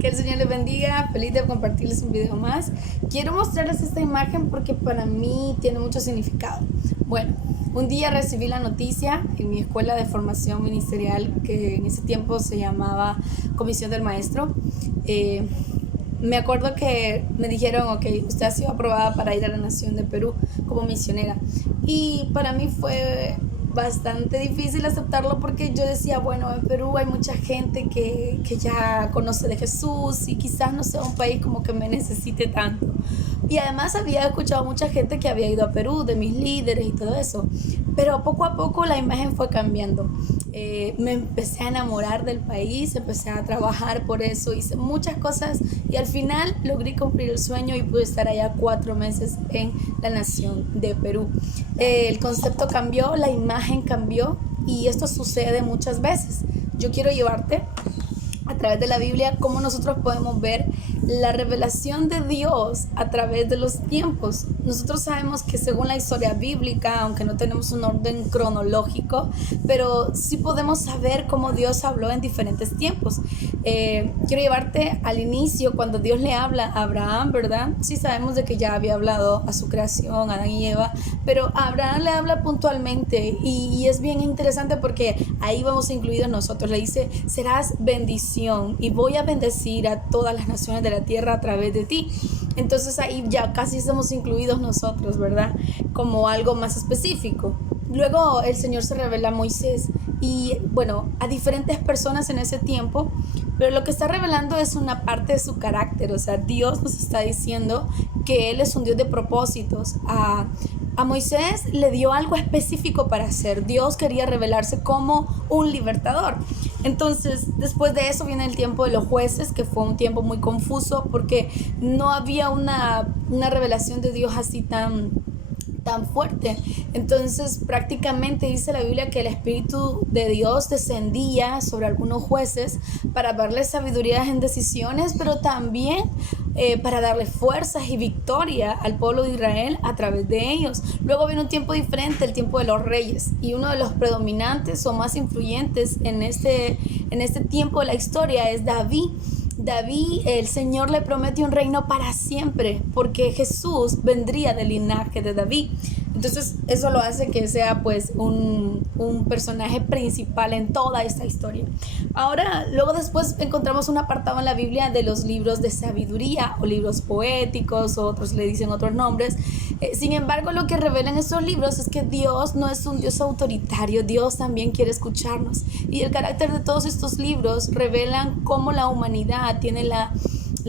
Que el Señor les bendiga, feliz de compartirles un video más. Quiero mostrarles esta imagen porque para mí tiene mucho significado. Bueno, un día recibí la noticia en mi escuela de formación ministerial, que en ese tiempo se llamaba Comisión del Maestro. Me acuerdo que me dijeron, ok, usted ha sido aprobada para ir a la Nación de Perú como misionera. Y para mí fue bastante difícil aceptarlo porque yo decía, bueno, en Perú hay mucha gente que ya conoce de Jesús y quizás no sea un país como que me necesite tanto. Y además había escuchado mucha gente que había ido a Perú, de mis líderes y todo eso. Pero poco a poco la imagen fue cambiando. Me empecé a enamorar del país, empecé a trabajar por eso, hice muchas cosas y al final logré cumplir el sueño y pude estar allá 4 meses en la Nación de Perú. El concepto cambió, la imagen cambió y esto sucede muchas veces. Yo quiero llevarte a través de la Biblia cómo nosotros podemos ver la revelación de Dios a través de los tiempos. Nosotros sabemos que según la historia bíblica, aunque no tenemos un orden cronológico, pero sí podemos saber cómo Dios habló en diferentes tiempos. Quiero llevarte al inicio, cuando Dios le habla a Abraham, ¿verdad? Sí sabemos de que ya había hablado a su creación, a Adán y Eva, pero a Abraham le habla puntualmente y es bien interesante porque ahí vamos incluidos nosotros. Le dice, serás bendición y voy a bendecir a todas las naciones de la tierra a través de ti. Entonces ahí ya casi estamos incluidos nosotros, ¿verdad? Como algo más específico. Luego el Señor se revela a Moisés y bueno, a diferentes personas en ese tiempo, pero lo que está revelando es una parte de su carácter. O sea, Dios nos está diciendo que Él es un Dios de propósitos. A Moisés le dio algo específico para hacer. Dios quería revelarse como un libertador. Entonces, después de eso viene el tiempo de los jueces, que fue un tiempo muy confuso porque no había una revelación de Dios así tan fuerte. Entonces prácticamente dice la Biblia que el Espíritu de Dios descendía sobre algunos jueces para darles sabiduría en decisiones, pero también para darle fuerzas y victoria al pueblo de Israel a través de ellos. Luego viene un tiempo diferente, el tiempo de los reyes, y uno de los predominantes o más influyentes en este tiempo de la historia es David. David, el Señor le promete un reino para siempre, porque Jesús vendría del linaje de David. Entonces eso lo hace que sea pues un personaje principal en toda esta historia. Ahora, luego después encontramos un apartado en la Biblia de los libros de sabiduría o libros poéticos, otros le dicen otros nombres. Sin embargo, lo que revelan esos libros es que Dios no es un Dios autoritario, Dios también quiere escucharnos. Y el carácter de todos estos libros revelan cómo la humanidad tiene la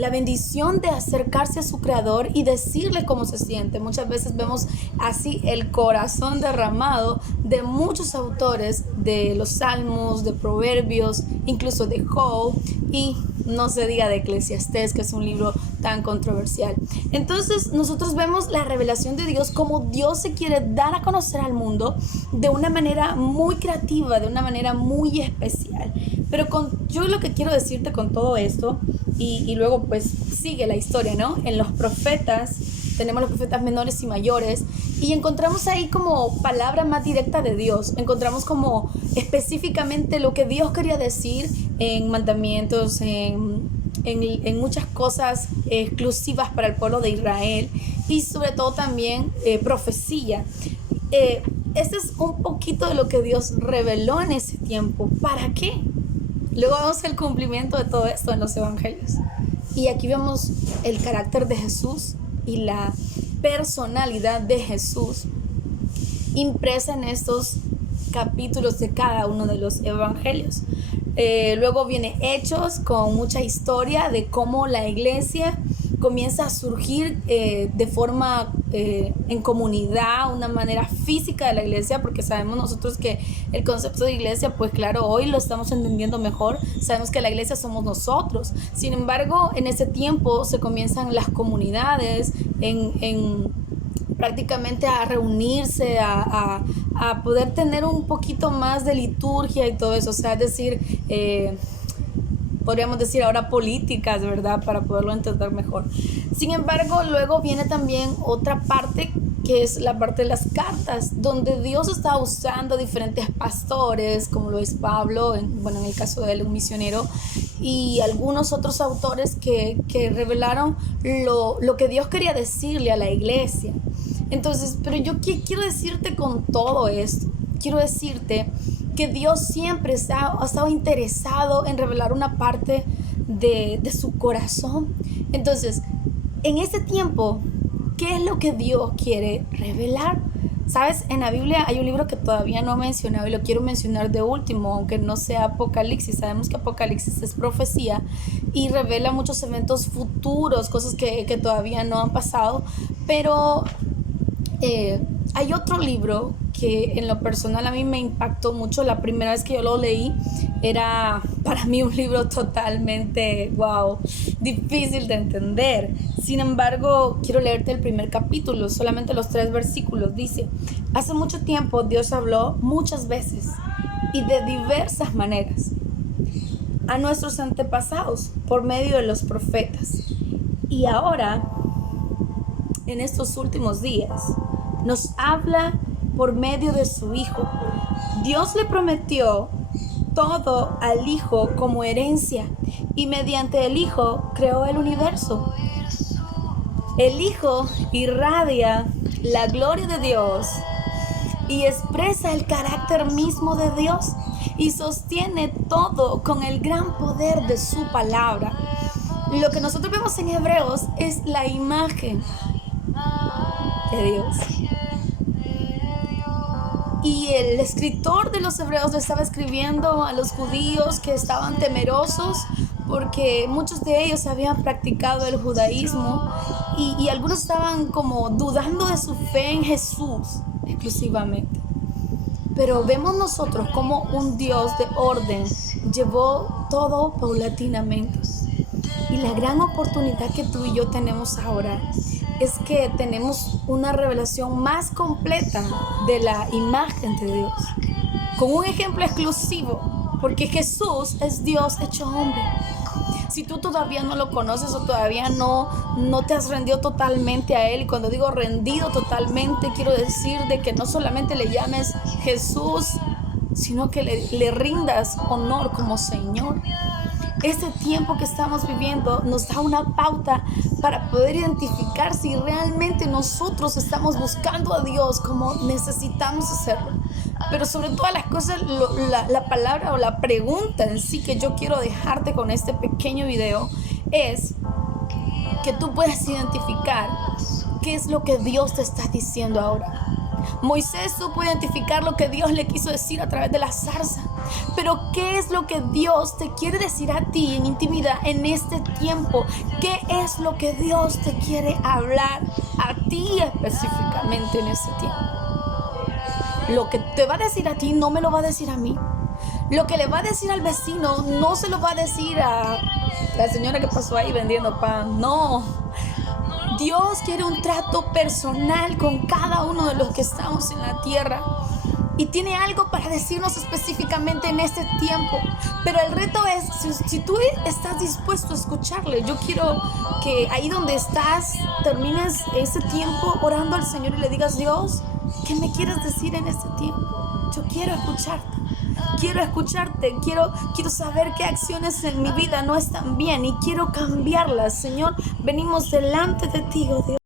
bendición de acercarse a su creador y decirle cómo se siente. Muchas veces vemos así el corazón derramado de muchos autores de los salmos, de proverbios, incluso de Job, y no se diga de Eclesiastés, que es un libro tan controversial. Entonces nosotros vemos la revelación de Dios, como Dios se quiere dar a conocer al mundo de una manera muy creativa, de una manera muy especial. Pero yo lo que quiero decirte con todo esto, y luego pues sigue la historia, ¿no? En los profetas, tenemos los profetas menores y mayores, y encontramos ahí como palabra más directa de Dios. Encontramos como específicamente lo que Dios quería decir en mandamientos, en muchas cosas exclusivas para el pueblo de Israel, y sobre todo también profecía. Este es un poquito de lo que Dios reveló en ese tiempo. ¿Para qué? Luego vemos el cumplimiento de todo esto en los evangelios. Y aquí vemos el carácter de Jesús y la personalidad de Jesús impresa en estos capítulos de cada uno de los evangelios. Luego viene Hechos, con mucha historia de cómo la iglesia comienza a surgir de forma en comunidad, una manera física de la iglesia, porque sabemos nosotros que el concepto de iglesia, pues claro, hoy lo estamos entendiendo mejor, sabemos que la iglesia somos nosotros. Sin embargo, en ese tiempo se comienzan las comunidades prácticamente a reunirse, a poder tener un poquito más de liturgia y todo eso, o sea, es decir, podríamos decir ahora políticas, ¿verdad? Para poderlo entender mejor. Sin embargo, luego viene también otra parte, que es la parte de las cartas, donde Dios está usando diferentes pastores, como lo es Pablo, en el caso de él, un misionero, y algunos otros autores que revelaron lo que Dios quería decirle a la iglesia. Entonces, pero yo quiero decirte con todo esto, quiero decirte que Dios siempre ha estado interesado en revelar una parte de su corazón. Entonces, en este tiempo, ¿qué es lo que Dios quiere revelar? ¿Sabes? En la Biblia hay un libro que todavía no he mencionado y lo quiero mencionar de último, aunque no sea Apocalipsis. Sabemos que Apocalipsis es profecía y revela muchos eventos futuros, cosas que todavía no han pasado, pero hay otro libro que en lo personal a mí me impactó mucho. La primera vez que yo lo leí era para mí un libro totalmente, wow, difícil de entender. Sin embargo, quiero leerte el primer capítulo, solamente los 3 versículos. Dice: hace mucho tiempo Dios habló muchas veces y de diversas maneras a nuestros antepasados por medio de los profetas. Y ahora, en estos últimos días, nos habla por medio de su Hijo. Dios le prometió todo al Hijo como herencia y mediante el Hijo creó el universo. El Hijo irradia la gloria de Dios y expresa el carácter mismo de Dios y sostiene todo con el gran poder de su palabra. Lo que nosotros vemos en Hebreos es la imagen de Dios. Y el escritor de los Hebreos le estaba escribiendo a los judíos que estaban temerosos porque muchos de ellos habían practicado el judaísmo y algunos estaban como dudando de su fe en Jesús exclusivamente. Pero vemos nosotros como un Dios de orden llevó todo paulatinamente. Y la gran oportunidad que tú y yo tenemos ahora es que tenemos una revelación más completa de la imagen de Dios, con un ejemplo exclusivo, porque Jesús es Dios hecho hombre. Si tú todavía no lo conoces o todavía no te has rendido totalmente a Él, y cuando digo rendido totalmente, quiero decir de que no solamente le llames Jesús, sino que le rindas honor como Señor. Este tiempo que estamos viviendo nos da una pauta para poder identificar si realmente nosotros estamos buscando a Dios como necesitamos hacerlo. Pero sobre todas las cosas, la palabra o la pregunta en sí que yo quiero dejarte con este pequeño video es que tú puedas identificar qué es lo que Dios te está diciendo ahora. Moisés supo identificar lo que Dios le quiso decir a través de la zarza. Pero ¿qué es lo que Dios te quiere decir a ti en intimidad en este tiempo? ¿Qué es lo que Dios te quiere hablar a ti específicamente en este tiempo? Lo que te va a decir a ti no me lo va a decir a mí. Lo que le va a decir al vecino no se lo va a decir a la señora que pasó ahí vendiendo pan. No. Dios quiere un trato personal con cada uno de los que estamos en la tierra. Y tiene algo para decirnos específicamente en este tiempo. Pero el reto es, si tú estás dispuesto a escucharle, yo quiero que ahí donde estás termines ese tiempo orando al Señor y le digas: Dios, ¿qué me quieres decir en este tiempo? Yo quiero escucharte, quiero saber qué acciones en mi vida no están bien y quiero cambiarlas. Señor, venimos delante de ti, oh Dios.